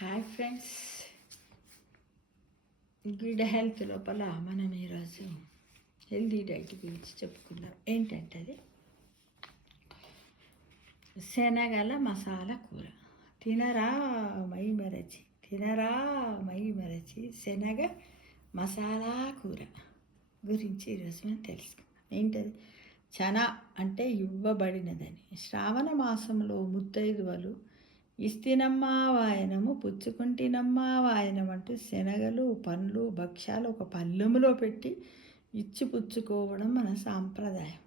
Hi friends, good health లోపల మనం ఈరోజు హెల్దీ డైట్ గురించి చెప్పుకుందాం. ఏంటంటే అది శనగల మసాలా కూర. తినరా మై మరచి, తినరా మై మరచి శనగ మసాలా కూర గురించి ఈరోజు మనం తెలుసుకుందాం. ఏంటది? చనా అంటే ఇవ్వబడినదని. శ్రావణ మాసంలో ముత్తైదువలు ఇస్తినమ్మా వాయనము పుచ్చుకుంటినమ్మా వాయనం అంటూ శనగలు పండ్లు భక్ష్యాలు ఒక పళ్ళెములో పెట్టి ఇచ్చి పుచ్చుకోవడం మన సాంప్రదాయం.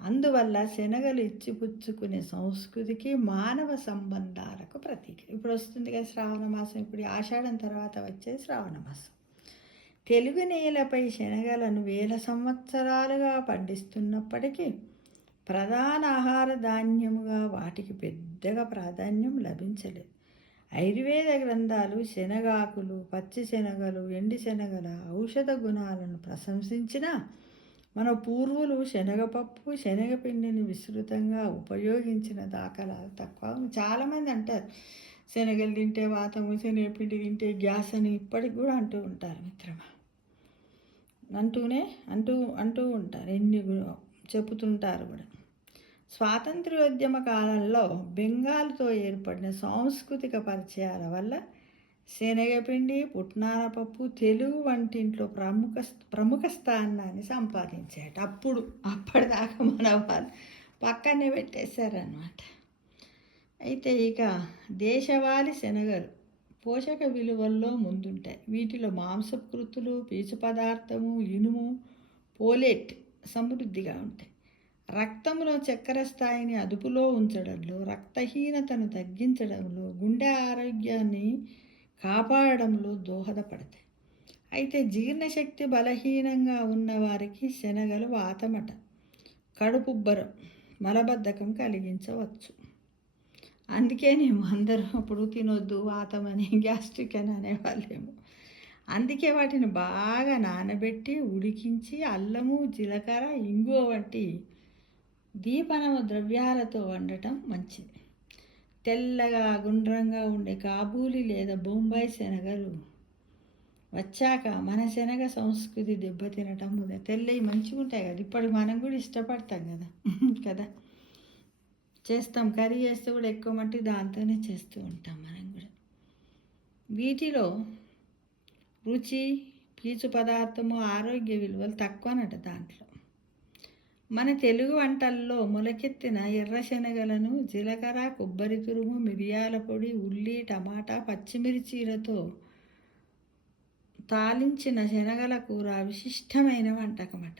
అందువల్ల శనగలు ఇచ్చి పుచ్చుకునే సంస్కృతికి మానవ సంబంధాలకు ప్రతీక. ఇప్పుడు వస్తుంది కదా శ్రావణ మాసం, ఇప్పుడు ఆషాఢం తర్వాత వచ్చే శ్రావణ మాసం. తెలుగు నేలపై శనగలను వేల సంవత్సరాలుగా పండిస్తున్నప్పటికీ ప్రధాన ఆహార ధాన్యముగా వాటికి పెద్దగా ప్రాధాన్యం లభించలేదు. ఆయుర్వేద గ్రంథాలు శనగాకులు, పచ్చి శనగలు, ఎండి శనగల ఔషధ గుణాలను ప్రశంసించిన మన పూర్వులు శనగపప్పు, శనగపిండిని విస్తృతంగా ఉపయోగించిన దాఖలాలు తక్కువ. చాలామంది అంటారు శనగలు తింటే వాతము, శనగపిండి తింటే గ్యాస్ అని ఇప్పటికి కూడా అంటూ ఉంటారు మిత్రమా. అంటూ ఉంటారు, ఎన్ని చెబుతుంటారు కూడా. స్వాతంత్ర్యోద్యమ కాలంలో బెంగాల్తో ఏర్పడిన సాంస్కృతిక పరిచయాల వల్ల శనగపిండి, పుట్నాల పప్పు తెలుగు వంటింట్లో ప్రముఖ స్థానాన్ని సంపాదించాడు. అప్పటిదాకా మన వాళ్ళు పక్కనే పెట్టేశారన్నమాట. అయితే ఇక దేశవాళీ శనగలు పోషక విలువల్లో ముందుంటాయి. వీటిలో మాంసకృతులు, పీచు పదార్థము, ఇనుము, పోలేట్ సమృద్ధిగా ఉంటాయి. రక్తంలో చక్కెర స్థాయిని అదుపులో ఉంచడంలో, రక్తహీనతను తగ్గించడంలో, గుండె ఆరోగ్యాన్ని కాపాడడంలో దోహదపడతాయి. అయితే జీర్ణశక్తి బలహీనంగా ఉన్నవారికి శనగలు వాతమట, కడుపుబ్బరం, మలబద్ధకం కలిగించవచ్చు. అందుకేనేమో అందరూ అప్పుడు తినొద్దు వాతమని, గ్యాస్ట్రిక్ అని అనేవాళ్ళేమో. అందుకే వాటిని బాగా నానబెట్టి ఉడికించి అల్లము, జీలకర్ర, ఇంగువ వంటి దీపనము ద్రవ్యాలతో వండటం మంచిది. తెల్లగా గుండ్రంగా ఉండే కాబూలి లేదా బొంబాయి శనగలు వచ్చాక మన శనగ సంస్కృతి దెబ్బతినటం తెల్లవి మంచిగా ఉంటాయి కదా. ఇప్పుడు మనం కూడా ఇష్టపడతాం కదా కదా చేస్తాం. కర్రీ చేస్తే కూడా ఎక్కువ మట్టి దాంతోనే చేస్తూ ఉంటాం మనం కూడా. వీటిలో రుచి, పీచు పదార్థము, ఆరోగ్య విలువలు తక్కువనట దాంట్లో. మన తెలుగు వంటల్లో మొలకెత్తిన ఎర్ర శనగలను జీలకర్ర, కొబ్బరి తురుము, మిరియాల పొడి, ఉల్లి, టమాటా, పచ్చిమిర్చీలతో తాలించిన శనగల కూర విశిష్టమైన వంటకమట.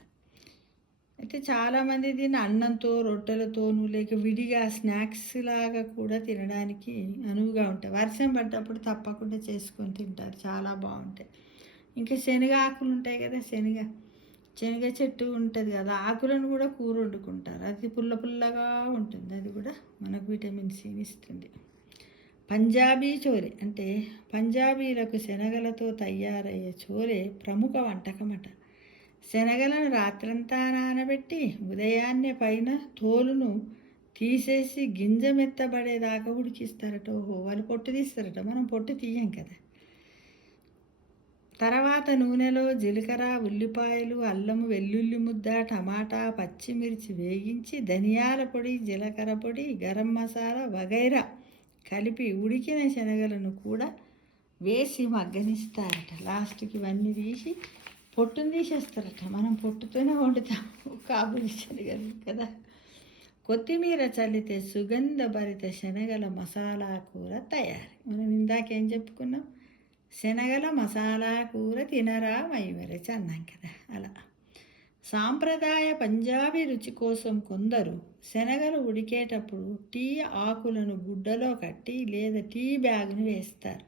అయితే చాలామంది దీన్ని అన్నంతో, రొట్టెలతోనూ లేక విడిగా స్నాక్స్ లాగా కూడా తినడానికి అనువుగా ఉంటాయి. వర్షం పడ్డప్పుడు తప్పకుండా చేసుకొని తింటారు, చాలా బాగుంటాయి. ఇంకా శనగ ఆకులు ఉంటాయి కదా, శనగ చెట్టు ఉంటుంది కదా, ఆకులను కూడా కూర వండుకుంటారు. అది పుల్లగా ఉంటుంది, అది కూడా మనకు విటమిన్ సిని ఇస్తుంది. పంజాబీ చోలే అంటే పంజాబీలకు శనగలతో తయారయ్యే చోలే ప్రముఖ వంటకమట. శనగలను రాత్రంతా నానబెట్టి ఉదయాన్నే పైన తోలును తీసేసి గింజ మెత్తబడేదాకా ఉడికిస్తారట. వాళ్ళు పొట్టు తీస్తారట, మనం పొట్టు తీయం కదా. తర్వాత నూనెలో జీలకర్ర, ఉల్లిపాయలు, అల్లము, వెల్లుల్లి ముద్ద, టమాటా, పచ్చిమిర్చి వేగించి ధనియాల పొడి, జీలకర్ర పొడి, గరం మసాలా వగైరా కలిపి ఉడికిన శనగలను కూడా వేసి మగ్గనిస్తారట. లాస్ట్కి ఇవన్నీ తీసి పొట్టును తీసేస్తారట. మనం పొట్టుతోనే వండుతాం కాబూలి శనగలు కదా. కొత్తిమీర చల్లితే సుగంధభరిత శనగల మసాలా కూర తయారు. మనం ఇందాకేం చెప్పుకున్నాం, శనగల మసాలా కూర తినరా మైమరచి అన్నాం కదా. అలా సాంప్రదాయ పంజాబీ రుచి కోసం కొందరు శనగలు ఉడికేటప్పుడు టీ ఆకులను గుడ్డలో కట్టి లేదా టీ బ్యాగ్ను వేస్తారు.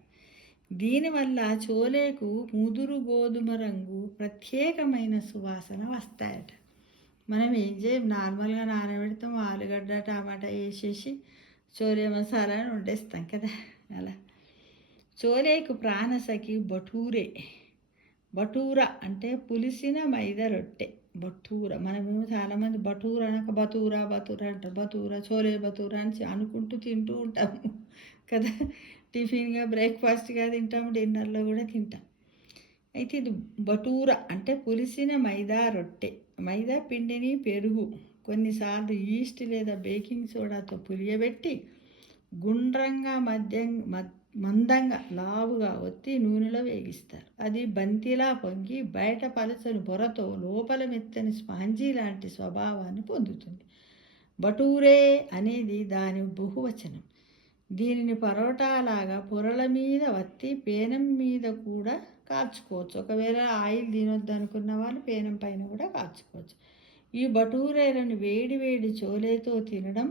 దీనివల్ల చోలేకు ముదురు గోధుమ రంగు, ప్రత్యేకమైన సువాసన వస్తాయట. మనం ఏం చేయం, నార్మల్గా నానబెడతాం, ఆలుగడ్డ టమాటా వేసేసి చోలే మసాలాను వండేస్తాం కదా. అలా చోలేకు ప్రాణసఖి బటూరా అంటే పులిసిన మైదా రొట్టె. మనమేమో చాలామంది బటూరా అనక బతూరా అంటారు. చోలే బతూరా అని అనుకుంటూ తింటూ ఉంటాము కదా. టిఫిన్‌గా, బ్రేక్‌ఫాస్ట్‌గా తింటాం, డిన్నర్‌లో కూడా తింటాం. అయితే ఇది బటూరా అంటే పులిసిన మైదా రొట్టె. మైదా పిండిని, పెరుగు, కొన్నిసార్లు ఈస్ట్ లేదా బేకింగ్ సోడాతో పులియబెట్టి గుండ్రంగా మందంగా లావుగా ఒత్తి నూనెలో వేగిస్తారు. అది బంతిలా పొంగి బయట పలచని పొరతో లోపల మెత్తని స్పాంజీ లాంటి స్వభావాన్ని పొందుతుంది. బటూరే అనేది దాని బహువచనం. దీనిని పరోటాలాగా పొరల మీద వత్తి పేనం మీద కూడా కాల్చుకోవచ్చు. ఒకవేళ ఆయిల్ తినొద్దు అనుకున్న వాళ్ళు పేనం పైన కూడా కాల్చుకోవచ్చు. ఈ బటూరేలను వేడి వేడి చోలేతో తినడం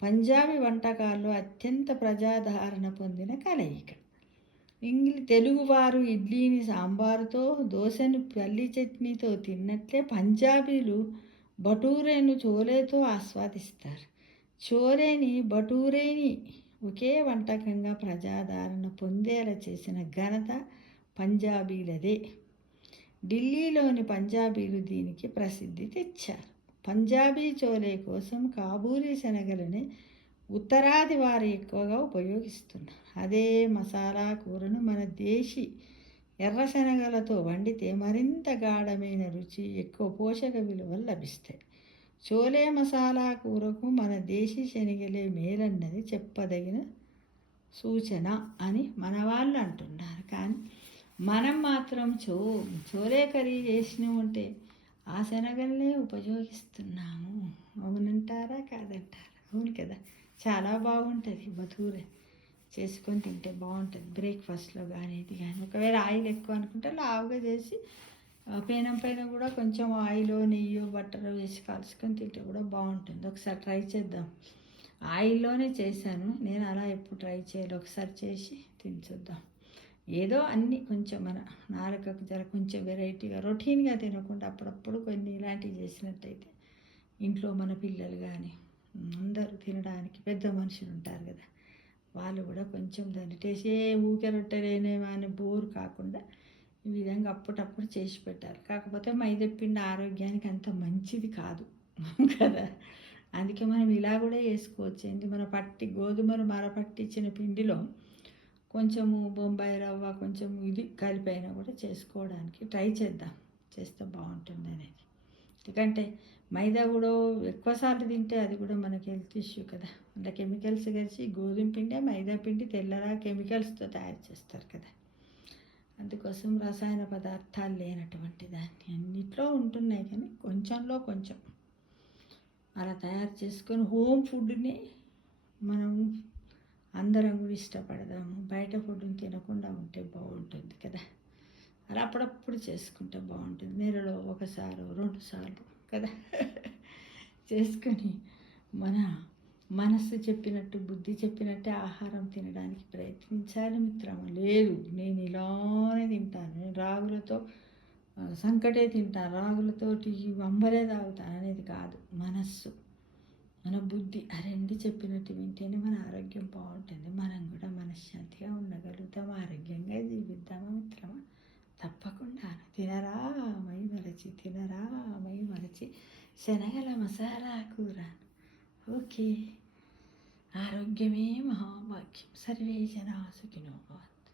పంజాబీ వంటకాల్లో అత్యంత ప్రజాదరణ పొందిన కలయిక. తెలుగువారు ఇడ్లీని సాంబారుతో, దోశను పల్లి చట్నీతో తిన్నట్లే పంజాబీలు బటూరేను చోలేతో ఆస్వాదిస్తారు. చోలేని, బటూరేని ఒకే వంటకంగా ప్రజాదరణ పొందేలా చేసిన ఘనత పంజాబీలదే. ఢిల్లీలోని పంజాబీలు దీనికి ప్రసిద్ధి తెచ్చారు. పంజాబీ చోలే కోసం కాబూలీ శనగలని ఉత్తరాది వారు ఎక్కువగా ఉపయోగిస్తున్నారు. అదే మసాలా కూరను మన దేశీ ఎర్ర శనగలతో వండితే మరింత గాఢమైన రుచి, ఎక్కువ పోషక విలువలు లభిస్తాయి. చోలే మసాలా కూరకు మన దేశీ శనగలే మేలన్నది చెప్పదగిన సూచన అని మన వాళ్ళు అంటున్నారు. కానీ మనం మాత్రం చోలే కర్రీ చేసినామంటే ఆ శనగలనే ఉపయోగిస్తున్నాము. అవునంటారా కాదంటారా? అవును కదా. చాలా బాగుంటుంది బటూరే. చేసుకొని తింటే బాగుంటుంది బ్రేక్ఫాస్ట్లో కానీ ఇది కానీ. ఒకవేళ ఆయిల్ ఎక్కువ అనుకుంటే లావుగా చేసి పేనం పైన కూడా కొంచెం ఆయిల్, నెయ్యి, బట్టర్ వేసి కాల్చుకొని తింటే కూడా బాగుంటుంది. ఒకసారి ట్రై చేద్దాం. ఆయిల్లోనే చేశాను నేను, అలా ఎప్పుడు ట్రై చేయాలి. ఒకసారి చేసి తినచూద్దాం. ఏదో అన్నీ కొంచెం మన నాలుకకు జర కొంచెం వెరైటీగా, రొటీన్గా తినకుండా అప్పుడప్పుడు కొన్ని ఇలాంటివి చేసినట్టయితే ఇంట్లో మన పిల్లలు కానీ అందరూ తినడానికి పెద్ద మనుషులు ఉంటారు కదా, వాళ్ళు కూడా కొంచెం దాన్ని టేస్ట్ ఊకే రొట్టెలేనేమో అని బోర్ కాకుండా ఈ విధంగా అప్పుడప్పుడు చేసి పెట్టాలి. కాకపోతే మైదాపిండి ఆరోగ్యానికి అంత మంచిది కాదు కదా. అందుకే మనం ఇలా కూడా చేసుకోవచ్చు. ఏంటి, మన గోధుమలు మరపట్టించిన పిండిలో కొంచెము బొంబాయి రవ్వ, కొంచెం ఇది కలిపైనా కూడా చేసుకోవడానికి ట్రై చేద్దాం. చేస్తే బాగుంటుంది అనేది. ఎందుకంటే మైదా కూడా ఎక్కువసార్లు తింటే అది కూడా మనకి హెల్త్ ఇష్యూ కదా. అంటే కెమికల్స్ కలిసి గోధుమ పిండి, మైదా పిండి తెల్లరా కెమికల్స్తో తయారు చేస్తారు కదా. అందుకోసం రసాయన పదార్థాలు లేనటువంటి దాన్ని అన్నిట్లో ఉంటున్నాయి. కానీ కొంచెంలో కొంచెం అలా తయారు చేసుకొని హోమ్ ఫుడ్ని మనం అందరం కూడా ఇష్టపడదాము. బయట ఫుడ్ని తినకుండా ఉంటే బాగుంటుంది కదా. అలా అప్పుడప్పుడు చేసుకుంటే బాగుంటుంది. నెలలో ఒకసారి 2 సార్లు కదా చేసుకొని మన మనస్సు చెప్పినట్టు, బుద్ధి చెప్పినట్టే ఆహారం తినడానికి ప్రయత్నించాలి మిత్రమా. లేదు నేను ఇలానే తింటాను, నేను రాగులతో సంకటే తింటాను, రాగులతోటి అంబలే తాగుతాను అనేది కాదు. మనస్సు, మన బుద్ధి ఆ రెండు చెప్పినట్టు వింటేనే మన ఆరోగ్యం బాగుంటుంది. మనం కూడా మనశ్శాంతిగా ఉండగలుగుతాం, ఆరోగ్యంగా జీవిద్దామా మిత్రమా. తప్పకుండా తినరా మై మరచి శనగల మసాలా కూర. ఓకే. ఆరోగ్యమే మహాభాగ్యం. సర్వే జనా సుఖినో భవంతు.